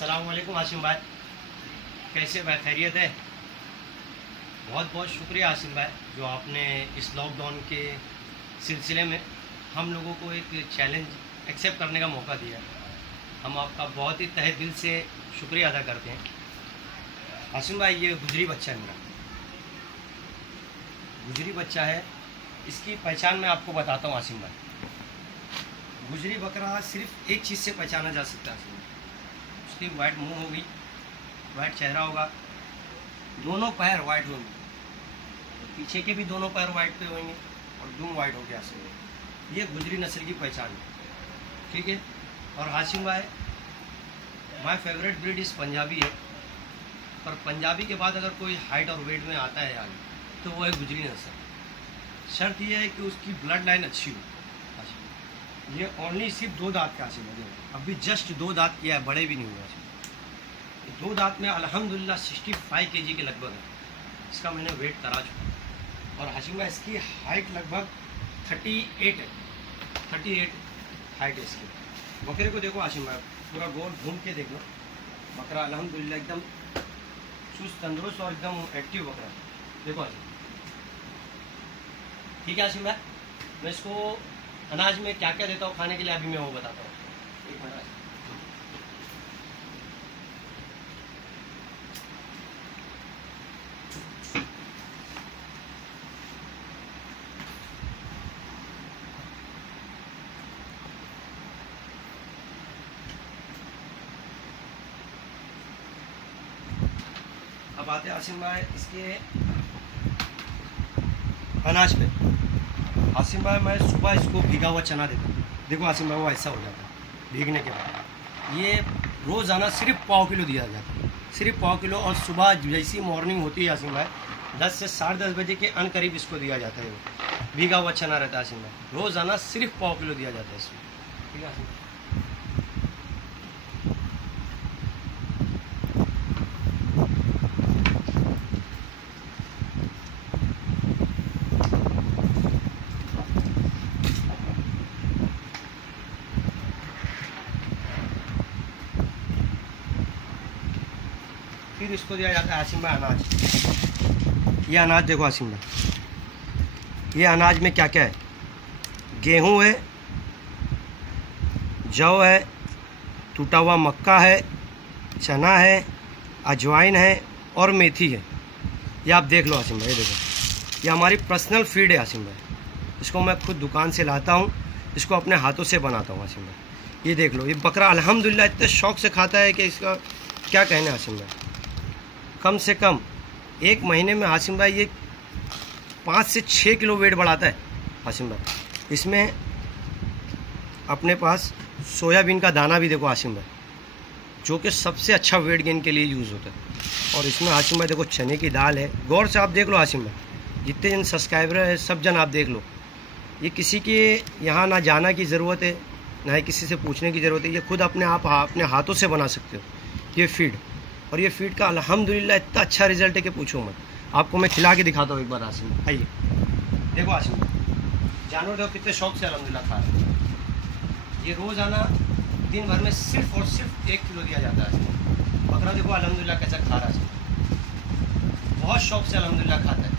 अस्सलाम वालेकुम आसिम भाई, कैसे भाई? खैरियत है? बहुत बहुत शुक्रिया आसिम भाई, जो आपने इस लॉकडाउन के सिलसिले में हम लोगों को एक चैलेंज एक्सेप्ट करने का मौका दिया। हम आपका बहुत ही तहे दिल से शुक्रिया अदा करते हैं। आसिम भाई, ये गुजरी बच्चा है मेरा, गुजरी बच्चा है। इसकी पहचान मैं आपको बताता हूँ आसिम भाई। गुजरी बकरा सिर्फ एक चीज़ से पहचाना जा सकता है आसिम भाई। उसकी वाइट मुंह होगी, वाइट चेहरा होगा, दोनों पैर वाइट होंगे, पीछे के भी दोनों पैर वाइट पे होंगे और दुम वाइट हो गया आसिम भाई। ये गुजरी नस्ल की पहचान है, ठीक है। और हाशिम भाई, माय फेवरेट ब्रीड इस पंजाबी है, पर पंजाबी के बाद अगर कोई हाइट और वेट में आता है आगे, तो वो है गुजरी नस्ल। शर्त यह है कि उसकी ब्लड लाइन अच्छी हो। ये ओनली सिर्फ 2 दांत का आसिम है, अभी जस्ट 2 दांत किया है, बड़े भी नहीं हुए आसिम। 2 दांत में अल्हम्दुलिल्लाह 65 kg के लगभग है। इसका मैंने वेट करा चुका। और हाशिम भाई, इसकी हाइट लगभग 38 है, 38 हाइट है इसकी। बकरे को देखो हाशिम भाई, पूरा गोल घूम के देख लो। बकरा अल्हम्दुलिल्लाह एकदम चुस्त तंदुरुस्त और एकदम एक्टिव बकरा है। देखो हाशिम, ठीक है हाशिम भाई। मैं इसको अनाज में क्या क्या देता हूँ खाने के लिए, अभी मैं वो बताता हूँ। एक मिनट। अब आते हैं आसिम भाई इसके अनाज पे। आसिम भाई, मैं सुबह इसको भीगा हुआ चना देता हूँ। देखो आसिम भाई, वो ऐसा हो जाता है भीगने के बाद। ये रोज़ाना सिर्फ 1/4 किलो दिया जाता है, सिर्फ 1/4 किलो। और सुबह जैसी मॉर्निंग होती है आसिम भाई, 10 से 10:30 बजे के अनकरीब इसको दिया जाता है। वो भीगा हुआ चना रहता है आसिम भाई, रोज़ाना सिर्फ 1/4 किलो दिया जाता है इसमें, ठीक है आसिम भाई। फिर इसको दिया जाता है आसिम भाई अनाज। ये अनाज देखो आसिम भाई, ये अनाज में क्या क्या है। गेहूँ है, जौ है, टूटा हुआ मक्का है, चना है, अजवाइन है और मेथी है। ये आप देख लो आसिम भाई, देखो ये हमारी पर्सनल फीड है आसिम भाई। इसको मैं खुद दुकान से लाता हूँ, इसको अपने हाथों से बनाता हूँ आसिम भाई। ये देख लो, ये बकरा अल्हम्दुलिल्लाह इतने शौक़ से खाता है कि इसका क्या कहना है आसिम भाई। कम से कम 1 महीने में आसिम भाई ये 5 से 6 किलो वेट बढ़ाता है आसिम भाई। इसमें अपने पास सोयाबीन का दाना भी देखो आसिम भाई, जो कि सबसे अच्छा वेट गेन के लिए यूज़ होता है। और इसमें आसिम भाई देखो चने की दाल है। गौर से आप देख लो आसिम भाई, जितने जन सब्सक्राइबर है सब जन आप देख लो। ये किसी के यहाँ ना जाना की ज़रूरत है, ना ही किसी से पूछने की ज़रूरत है। ये खुद अपने आप अपने हाथों से बना सकते हो ये फीड। और ये फीड का अल्हम्दुलिल्लाह इतना अच्छा रिजल्ट है कि पूछो मत। आपको मैं खिला के दिखाता हूँ एक बार आसिम। आइए देखो आसिम, जानवर देखो कितने शौक से अल्हम्दुलिल्लाह खा रहे हैं। ये रोज़ाना दिन भर में सिर्फ और सिर्फ 1 किलो दिया जाता है आसिम। बकरा देखो अल्हम्दुलिल्लाह कैसा खा रहा है, बहुत शौक से अल्हम्दुलिल्लाह खाता है,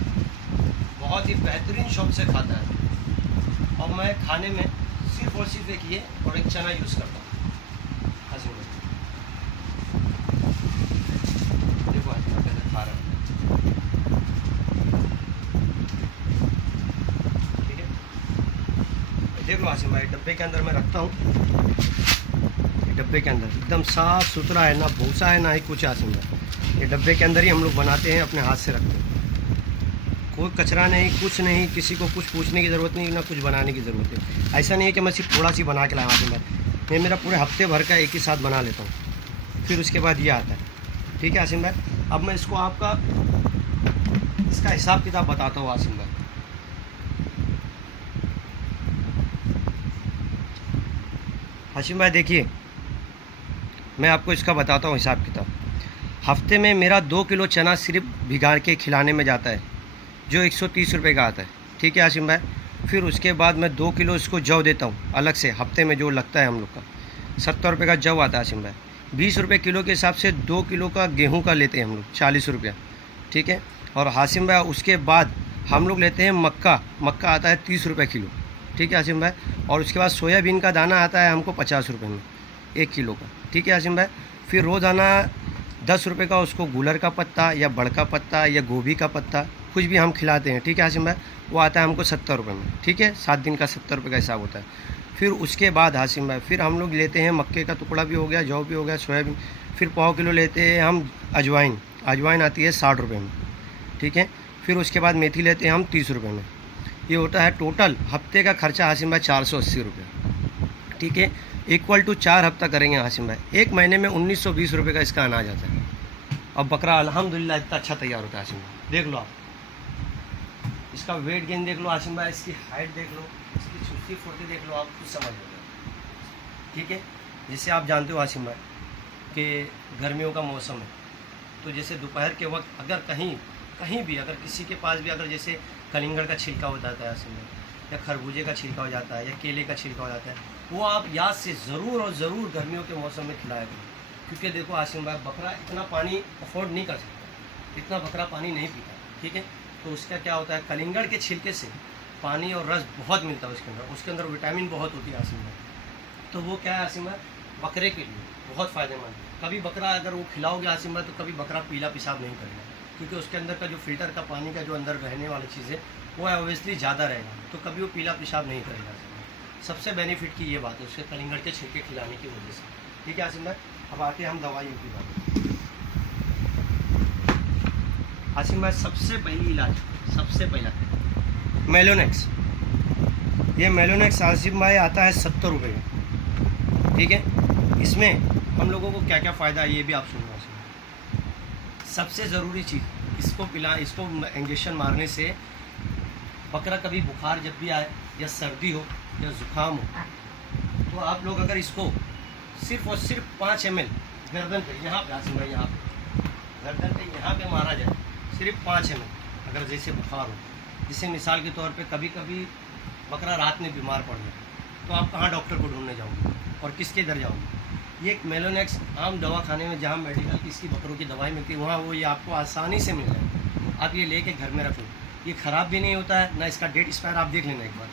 बहुत ही बेहतरीन शौक से खाता है। और मैं खाने में सिर्फ और सिर्फ एक ये और एक चना यूज़ करता हूँ आसिम। देख लो आसिम भाई, डब्बे के अंदर मैं रखता हूँ। डब्बे के अंदर एकदम साफ़ सुथरा है, ना भूसा है ना ही कुछ आसिम भाई। ये डब्बे के अंदर ही हम लोग बनाते हैं, अपने हाथ से रखते हैं। कोई कचरा नहीं, कुछ नहीं, किसी को कुछ पूछने की ज़रूरत नहीं, ना कुछ बनाने की ज़रूरत है। ऐसा नहीं है कि मैं सिर्फ थोड़ा सी बना के लाया आसिम भाई, मैं मेरा पूरे हफ्ते भर का एक ही साथ बना लेता हूँ, फिर उसके बाद ये आता है, ठीक है आसिम भाई। अब मैं इसको आपका इसका हिसाब किताब बताता हूँ आसिम भाई। हाशिम भाई देखिए, मैं आपको इसका बताता हूँ हिसाब किताब। हफ्ते में मेरा 2 किलो चना सिर्फ भिगा के खिलाने में जाता है, जो 130 रुपये का आता है, ठीक है हाशिम भाई। फिर उसके बाद मैं 2 किलो इसको जौ देता हूँ अलग से, हफ्ते में जो लगता है हम लोग का 70 रुपये का जौ आता है हाशिम भाई। 20 रुपये किलो के हिसाब से 2 किलो का गेहूं का लेते हैं हम लोग 40 रुपया, ठीक है। और हासिम भाई उसके बाद हम लोग लेते हैं मक्का, मक्का आता है 30 रुपये किलो, ठीक है हासिम भाई। और उसके बाद सोयाबीन का दाना आता है हमको 50 रुपये में 1 किलो का, ठीक है हासिम भाई। फिर रोज़ाना 10 रुपये का उसको गुलर का पत्ता या बड़का पत्ता या गोभी का पत्ता कुछ भी हम खिलाते हैं, ठीक है हासिम भाई। वो आता है हमको 70 रुपये में, ठीक है। 7 दिन का 70 रुपये का हिसाब होता है। फिर उसके बाद हासिम भाई फिर हम लोग लेते हैं मक्के का टुकड़ा भी हो गया, जौ भी हो गया, सोयाबीन। फिर पाव किलो लेते हैं हम अजवाइन, अजवाइन आती है 60 रुपये में, ठीक है। फिर उसके बाद मेथी लेते हैं हम 30 रुपये में। ये होता है टोटल हफ्ते का खर्चा हासिम भाई 480 रुपये, ठीक है। इक्वल टू 4 हफ्ता करेंगे हासिम भाई। 1 महीने में 1920 रुपये का इसका अनाज आता है। अब बकरा अल्हम्दुलिल्लाह इतना अच्छा तैयार होता है हासिम भाई, देख लो आप। इसका वेट गेन देख लो हासिम भाई, इसकी हाइट देख लो, इसकी चुस्ती फुर्ती देख लो, आप कुछ समझ लो, ठीक है। जैसे आप जानते हो हासिम भाई कि गर्मियों का मौसम है, तो जैसे दोपहर के वक्त अगर कहीं भी अगर किसी के पास भी अगर जैसे कलिंगड़ का छिलका हो जाता है हासिम भाई, या खरबूजे का छिलका हो जाता है, या केले का छिलका हो जाता है, वो आप याद से ज़रूर और ज़रूर गर्मियों के मौसम में खिलाया करें। क्योंकि देखो हासिम भाई बकरा इतना पानी अफोर्ड नहीं कर सकता, इतना बकरा पानी नहीं पीता, ठीक है। तो उसका क्या होता है, कलिंगड़ के छिलके से पानी और रस बहुत मिलता है उसके अंदर विटामिन बहुत होती है हासिम भाई। तो वो क्या है हासिम भाई, बकरे के लिए बहुत फ़ायदेमंद है। कभी बकरा अगर वो खिलाओगे हासिम भाई तो कभी बकरा पीला पेशाब नहीं करेगा, क्योंकि उसके अंदर का जो फिल्टर का पानी का जो अंदर रहने वाली चीज़ है वो ऑब्वियसली ज़्यादा रहेगा, तो कभी वो पीला पेशाब नहीं करेगा। सबसे बेनिफिट की ये बात है उसके कलिंगड़ के छिलके खिलाने की वजह से, ठीक है हासिम भाई। अब आते हैं हम दवाइयों की बात। हासिम भाई सबसे पहली इलाज, सबसे पहला मेलोनेक्स। ये मेलोनेक्स हासिम भाई आता है 70 रुपये का, ठीक है। इसमें हम लोगों को क्या क्या फ़ायदा है ये भी आप सुनो। सबसे ज़रूरी चीज़ इसको इंजेक्शन मारने से बकरा कभी बुखार जब भी आए या सर्दी हो या ज़ुकाम हो, तो आप लोग अगर इसको सिर्फ और सिर्फ 5 ml गर्दन पे, यहाँ पे हासिम भाई यहाँ पे गर्दन पे यहाँ पे मारा जाए, सिर्फ 5 ml। अगर जैसे बुखार हो, जैसे मिसाल के तौर पे कभी कभी बकरा रात में बीमार पड़ जाए, तो आप कहाँ डॉक्टर को ढूंढने जाओगे और किसके इधर जाओगे। ये एक मेलोनेक्स आम दवा खाने में जहाँ मेडिकल की इसकी बकरों की दवाई मिलती है वहाँ वो ये आपको आसानी से मिल जाए। आप ये लेके घर में रखो, ये ख़राब भी नहीं होता है ना, इसका डेट एक्सपायर आप देख लेना एक बार,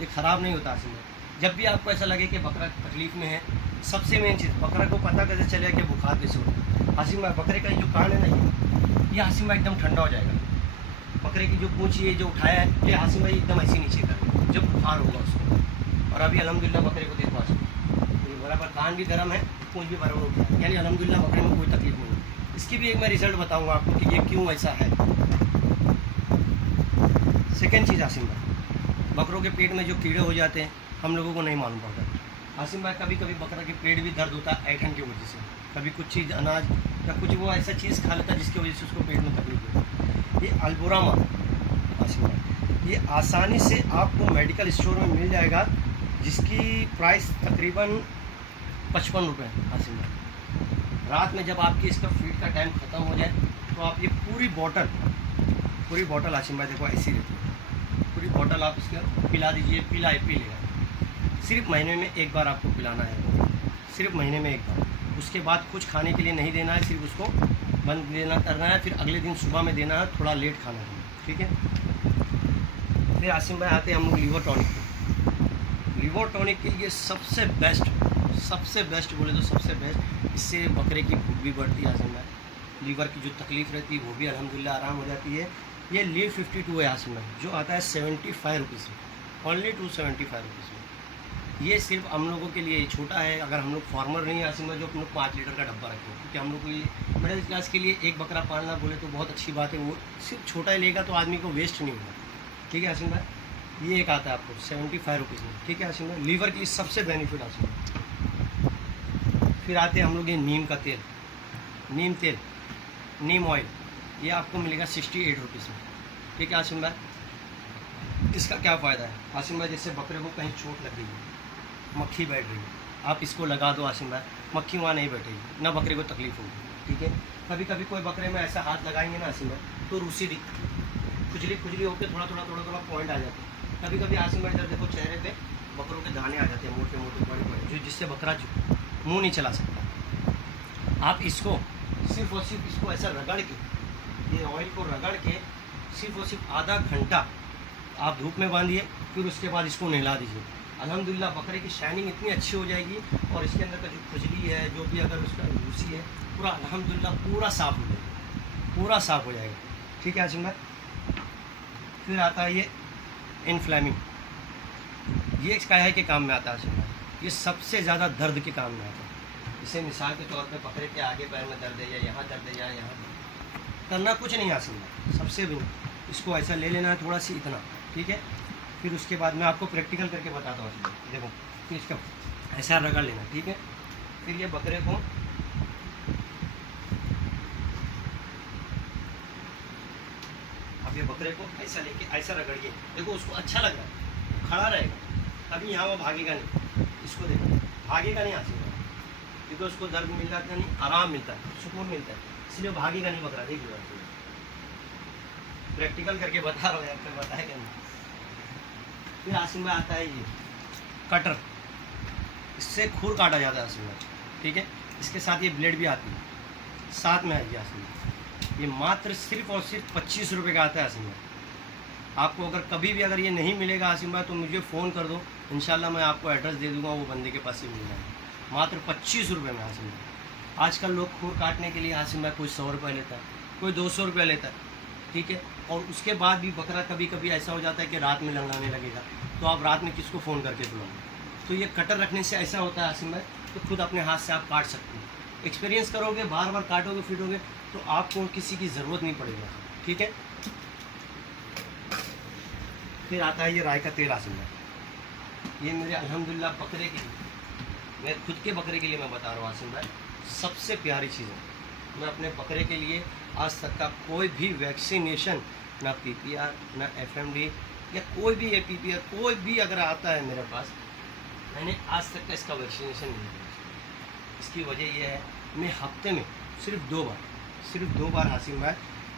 ये ख़राब नहीं होता हासिम भाई। जब भी आपको ऐसा लगे कि बकरा तकलीफ़ में है, सबसे मेन चीज़ बकरा को पता कैसे चलेगा कि बुखार कैसे होता है हासिम भाई। बकरे का जो कान है ना ये हासिम भाई एकदम ठंडा हो जाएगा। बकरे की जो पूंछ ये जो उठाया है ये हासिम भाई एकदम ऐसे नीचे कर जब बुखार होगा उसको। और अभी अल्हम्दुलिल्लाह बकरे को देखो हासिम, ये बराबर कान भी गर्म है, पूंछ भी बराबर हो गया, यानी अल्हम्दुलिल्लाह बकरे में कोई तकलीफ नहीं है। इसकी भी एक मैं रिजल्ट बताऊँगा आपको कि ये क्यों ऐसा है। सेकेंड चीज़ हासिम भाई, बकरों के पेट में जो कीड़े हो जाते हैं हम लोगों को नहीं मालूम पड़ता हासिम भाई। कभी कभी बकरा के पेट भी दर्द होता है ऐठन की वजह से, कभी कुछ चीज़ अनाज या कुछ वो ऐसा चीज़ खा लेता है जिसकी वजह से उसको पेट में तकलीफ होती है। ये अल्बोरामा हासिम भाई ये आसानी से आपको मेडिकल स्टोर में मिल जाएगा, जिसकी प्राइस तकरीबन 55 रुपये हासिम भाई। रात में जब आपकी इसका फीड का टाइम ख़त्म हो जाए तो आप ये पूरी बॉटल हासिम भाई देखो ऐसी रहती है, पूरी बॉटल आप इसका पिला दीजिए, पी लेगा। सिर्फ महीने में एक बार आपको पिलाना है, सिर्फ महीने में एक बार। उसके बाद कुछ खाने के लिए नहीं देना है, सिर्फ उसको बंद देना करना है, फिर अगले दिन सुबह में देना है, थोड़ा लेट खाना है, ठीक है। फिर हासिम भाई आते हैं हम लोग लीवर टॉनिक पे। लीवर टॉनिक के लिए सबसे बेस्ट बोले तो सबसे बेस्ट, इससे बकरे की भूख भी बढ़ती है हासिम भाई, लीवर की जो तकलीफ़ रहती है वो भी अल्हम्दुलिल्लाह आराम हो जाती है। ये लीव 52 है हासिम भाई, जो आता है 75 रुपीज़ में, ओनली 275 रुपीज़ में। ये सिर्फ हम लोगों के लिए छोटा है, अगर हम लोग फार्मर नहीं है हासिम भाई जो हम लोग 5 लीटर का डब्बा रखें, क्योंकि हम लोग को ये मिडिल क्लास के लिए एक बकरा पालना बोले तो बहुत अच्छी बात है, वो सिर्फ छोटा ही लेगा तो आदमी को वेस्ट नहीं होगा, ठीक है हासिम भाई। ये एक आता है आपको 75 रुपीज़ में, ठीक है हासिम भाई। लीवर की सबसे बेनिफिट हासिम भाई। फिर आते हैं हम लोग ये नीम का तेल, नीम ऑयल, ये आपको मिलेगा 68 रुपीज़ में, ठीक है हासिम भाई। इसका क्या फ़ायदा है हासिम भाई, जैसे बकरे को कहीं चोट लग रही है, मक्खी बैठ रही है, आप इसको लगा दो हासिम भाई, मक्खी वहाँ नहीं बैठेगी, ना बकरे को तकलीफ होगी, ठीक है। कभी कभी कोई बकरे में ऐसा हाथ लगाएंगे ना हासिम भाई तो रूसी दिखती है, खुजली होकर थोड़ा पॉइंट आ जाता है। कभी कभी हासिम भाई इधर देखो चेहरे पे बकरों के दाने आ जाते हैं मोटे बड़े, जो जिससे बकरा मुँह नहीं चला सकता, आप इसको सिर्फ और सिर्फ इसको ऐसा रगड़ के, ये ऑयल को रगड़ के सिर्फ और सिर्फ आधा घंटा आप धूप में बांधिए, फिर उसके बाद इसको नहला दीजिए। अल्हम्दुलिल्लाह बकरे की शाइनिंग इतनी अच्छी हो जाएगी और इसके अंदर का जो खुजली है, जो भी अगर उसका रूसी है, पूरा अल्हम्दुलिल्लाह पूरा साफ़ हो जाएगा, पूरा साफ़ हो जाएगा। ठीक है आसिम भाई। फिर आता है ये इनफ्लेमिंग, ये इसका है कि काम में आता है आसिम भाई, ये सबसे ज़्यादा दर्द के काम में आता है। जैसे मिसाल के तौर पे बकरे के आगे पैर में दर्द है या यहाँ दर्द है या यहाँ दर्द, करना कुछ नहीं आसिम भाई, सबसे भी इसको ऐसा ले लेना है थोड़ा सी इतना, ठीक है। फिर उसके बाद मैं आपको प्रैक्टिकल करके बताता हूँ। देखो फिर इसका ऐसा रगड़ लेना, ठीक है। फिर ये बकरे को अब ये बकरे को ऐसा लेके ऐसा रगड़िए, देखो उसको अच्छा लग रहा है, खड़ा रहेगा, कभी यहाँ वो भागेगा नहीं। इसको देखो भागेगा नहीं आसिम भाई, क्योंकि उसको दर्द मिल जाता नहीं, आराम मिलता है, सुकून मिलता है, इसलिए भागेगा नहीं बकरा। देख लो प्रैक्टिकल करके बता रहा हूँ यार, फिर बताएगा नहीं। फिर आसिम भाई आता है ये कटर, इससे खुर काटा जाता है आसिम भाई, ठीक है। इसके साथ ये ब्लेड भी आती है, साथ में आइए आसिम भाई। ये मात्र सिर्फ और सिर्फ 25 रुपये का आता है आसिम भाई। आपको अगर कभी भी अगर ये नहीं मिलेगा आसिम भाई तो मुझे फ़ोन कर दो, इंशाल्लाह मैं आपको एड्रेस दे दूँगा, वो बंदे के पास ही मिल जाएगा। मात्र 25 रुपये में आसिम भाई। आजकल लोग खुर काटने के लिए आसिम भाई कोई 100 रुपये लेता है, कोई 200 रुपये लेता है, ठीक है। और उसके बाद भी बकरा कभी कभी ऐसा हो जाता है कि रात में लंगाने लगेगा, तो आप रात में किसको फ़ोन करके बुलाओगे। तो ये कटर रखने से ऐसा होता है आसिम भाई, तो खुद अपने हाथ से आप काट सकते हैं। एक्सपीरियंस करोगे, बार बार काटोगे फिटोगे तो आपको किसी की ज़रूरत नहीं पड़ेगा, ठीक है। फिर आता है ये राई का तेल आसिम भाई। ये मेरे अल्हम्दुलिल्लाह बकरे के लिए, मैं खुद के बकरे के लिए मैं बता रहा हूँ आसिम भाई, सबसे प्यारी चीज़ है। मैं अपने बकरे के लिए आज तक का कोई भी वैक्सीनेशन, ना PPR ना FMD या कोई भी APPR कोई भी अगर आता है मेरे पास, मैंने आज तक का इसका वैक्सीनेशन नहीं किया। इसकी वजह यह है, मैं हफ्ते में सिर्फ 2 बार आसिम भाई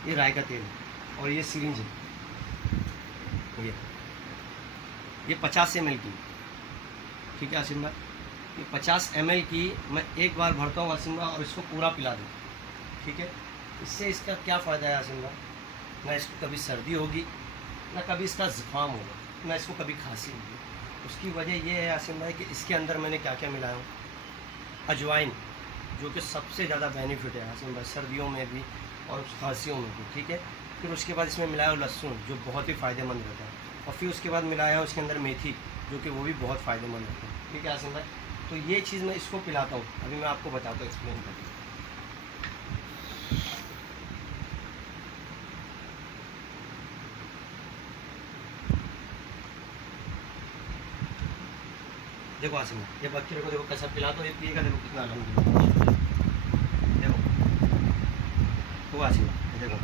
ये राई का तेल और ये सिरिंज है, ये 50 ml की, ठीक है आसिम भाई। ये 50 ml की मैं एक बार भरता हूँ आसिम भाई और इसको पूरा पिला दूँ, ठीक है। इससे इसका क्या फ़ायदा है आसिम भाई, ना इसको कभी सर्दी होगी, ना कभी इसका ज़ुकाम होगा, ना इसको कभी खांसी होगी। उसकी वजह यह है आसिम भाई कि इसके अंदर मैंने क्या क्या मिलाया हूँ। अजवाइन, जो कि सबसे ज़्यादा बेनिफिट है आसिम भाई, सर्दियों में भी और खांसियों में भी, ठीक है। फिर उसके बाद इसमें मिलाया लहसुन, जो बहुत ही फ़ायदेमंद रहता है, और फिर उसके बाद मिलाया उसके अंदर मेथी, जो कि वो भी बहुत फ़ायदेमंद रहता है, ठीक है आसिम भाई। तो ये चीज़ मैं इसको पिलाता हूँ, अभी मैं आपको बताता हूँ, एक्सप्लेन करके। देखो आसिम भाई, ये बच्चे को देखो कैसा पिलाता हूँ, ये पिएगा, देखो कितना अल्हम्दुलिल्लाह, देखो वो आसिम भाई, देखो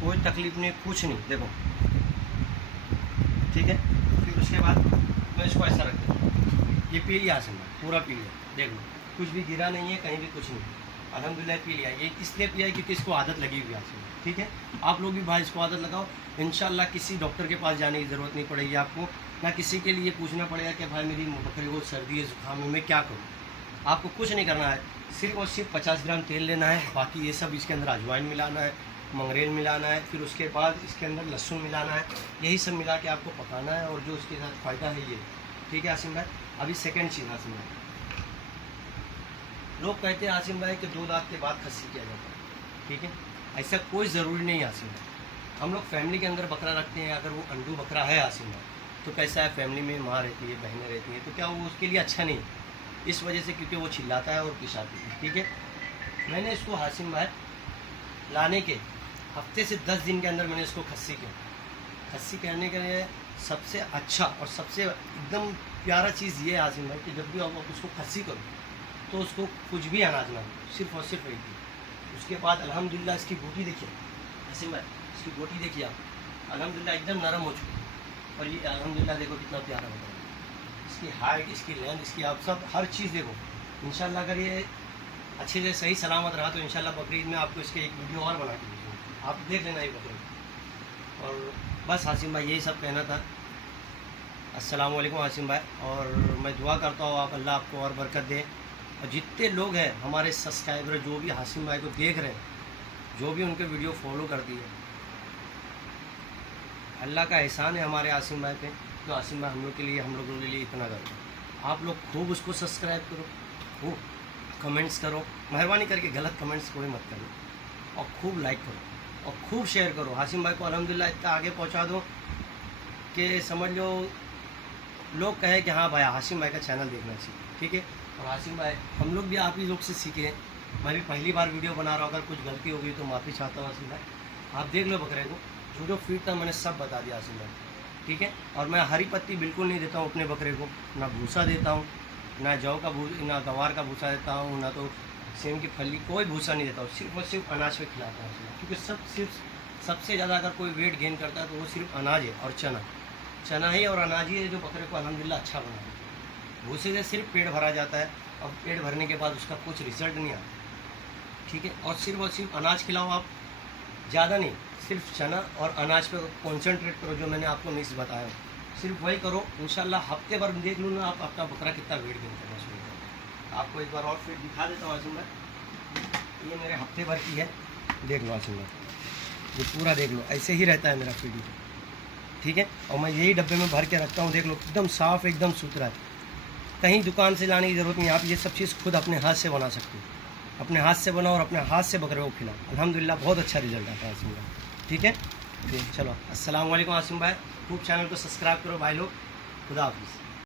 कोई तकलीफ नहीं, कुछ नहीं, देखो, ठीक है। फिर उसके बाद मैं इसको ऐसा रख देता हूँ, ये पी लिया आसिम भाई, पूरा पी लिया, देख लो कुछ भी गिरा नहीं है, कहीं भी कुछ नहीं, अल्हम्दुलिल्लाह पी लिया। ये इसलिए पिया है क्योंकि इसको आदत लगी हुई है आसिम भाई, ठीक है। आप लोग भी भाई इसको आदत लगाओ, इंशाल्लाह किसी डॉक्टर के पास जाने की ज़रूरत नहीं पड़ेगी आपको, ना किसी के लिए पूछना पड़ेगा कि भाई मेरी बकरी को सर्दी है, ज़ुकाम है, मैं क्या करूँ। आपको कुछ नहीं करना है, सिर्फ और सिर्फ 50 ग्राम तेल लेना है, बाकी ये सब इसके अंदर अजवाइन मिलाना है, मंगरेल मिलाना है, फिर उसके बाद इसके अंदर लहसुन मिलाना है, यही सब मिला के आपको पकाना है, और जो उसके साथ फ़ायदा है ये, ठीक है आसिम भाई। अभी सेकंड चीज़ आसिम भाई, लोग कहते हैं आसिम भाई कि 2 दांत के बाद खस्सी किया जाता है, ठीक है। ऐसा कोई ज़रूरी नहीं है आसिम भाई। हम लोग फैमिली के अंदर बकरा रखते हैं, अगर वो अंडू बकरा है आसिम भाई, तो कैसा है, फैमिली में माँ रहती है, बहनें रहती हैं, तो क्या वो उसके लिए अच्छा नहीं, इस वजह से, क्योंकि वो चिल्लाता है और पिशाती है, ठीक है। मैंने इसको आसिम भाई लाने के हफ्ते से 10 दिन के अंदर मैंने इसको खस्सी किया। खस्सी करने के लिए सबसे अच्छा और सबसे एकदम प्यारा चीज़ ये है आसिम भाई कि जब भी आप उसको खस्सी करो तो उसको कुछ भी अनाज ना दो, सिर्फ और सिर्फ वही थी। उसके बाद अल्हम्दुलिल्लाह इसकी गोटी देखिए आसिम भाई, इसकी गोटी देखिए आप, अल्हम्दुलिल्लाह एकदम नरम हो चुकी है, और ये अल्हम्दुलिल्लाह देखो कितना प्यारा होता है, इसकी हाइट, इसकी लेंथ, इसकी आप सब हर चीज़ देखो। इंशाल्लाह अगर ये अच्छे से सही सलामत रहा तो इंशाल्लाह बकरीद में आपको इसके एक वीडियो और बना के दीजिए, आप देख लेना ये बकरीद। और बस आसिम भाई यही सब कहना था। अस्सलाम वालेकुम आसिम भाई, और मैं दुआ करता हूँ आप अल्लाह आपको और बरकत दे, और जितने लोग हैं हमारे सब्सक्राइबर जो भी हाशिम भाई को देख रहे हैं, जो भी उनके वीडियो फॉलो कर दिए, अल्लाह का एहसान है हमारे आसिम भाई पे। तो आसिम भाई हम लोगों के लिए इतना करो। आप लोग खूब उसको सब्सक्राइब करो, खूब कमेंट्स करो, मेहरबानी करके गलत कमेंट्स कोई मत करो, और खूब लाइक करो और खूब शेयर करो। हाशिम भाई को अल्हम्दुलिल्लाह इतना आगे पहुंचा दो कि समझ लो लोग कहे कि हाँ भाई हाशिम भाई का चैनल देखना चाहिए, ठीक है। और हाशिम भाई हम लोग भी आप ही लोग से सीखे हैं। मैं भी पहली बार वीडियो बना रहा हूँ, अगर कुछ गलती हो गई तो माफ़ी चाहता हूँ हाशिम भाई। आप देख लो बकरे को, जो फीड था मैंने सब बता दिया हाशिम भाई, ठीक है। और मैं हरी पत्ती बिल्कुल नहीं देता हूँ अपने बकरे को, ना भूसा देता हूँ, ना जौ का ना गवार का भूसा देता हूँ, ना तो सेम की फली, कोई भूसा नहीं देता हूँ। सिर्फ और सिर्फ अनाज पे खिलाता हूँ, क्योंकि सबसे ज़्यादा अगर कोई वेट गेन करता है तो वो सिर्फ अनाज है और चना ही और अनाज ही है जो बकरे को अल्हम्दुलिल्लाह अच्छा बना है। भूसे से सिर्फ पेट भरा जाता है और पेट भरने के बाद उसका कुछ रिजल्ट नहीं आता, ठीक है। और सिर्फ अनाज खिलाओ आप, ज़्यादा नहीं, सिर्फ चना और अनाज पे कॉन्सेंट्रेट करो, जो मैंने आपको मिक्स बताया सिर्फ वही करो। इंशाल्लाह हफ्ते भर देख लूँ ना आप, आपका बकरा कितना वेट गेन करना शुरू करेगा। आपको एक बार और फिर दिखा देता हूँ हाशिम भाई, ये मेरे हफ्ते भर की है, देख लो हाशिम भाई, ये पूरा देख लो, ऐसे ही रहता है मेरा फीड, ठीक है। और मैं यही डब्बे में भर के रखता हूँ, देख लो एकदम साफ़, एकदम सुथरा है, कहीं दुकान से लाने की ज़रूरत नहीं। आप ये सब चीज़ खुद अपने हाथ से बना सकते हो, अपने हाथ से बनाओ और अपने हाथ से बकरे को खिलाओ, अल्हम्दुलिल्लाह बहुत अच्छा रिजल्ट आता है हाशिम भाई, ठीक है। फिर चलो अस्सलाम वालेकुम हाशिम भाई, खूब चैनल को सब्सक्राइब करो भाई लोग, खुदा हाफिज़।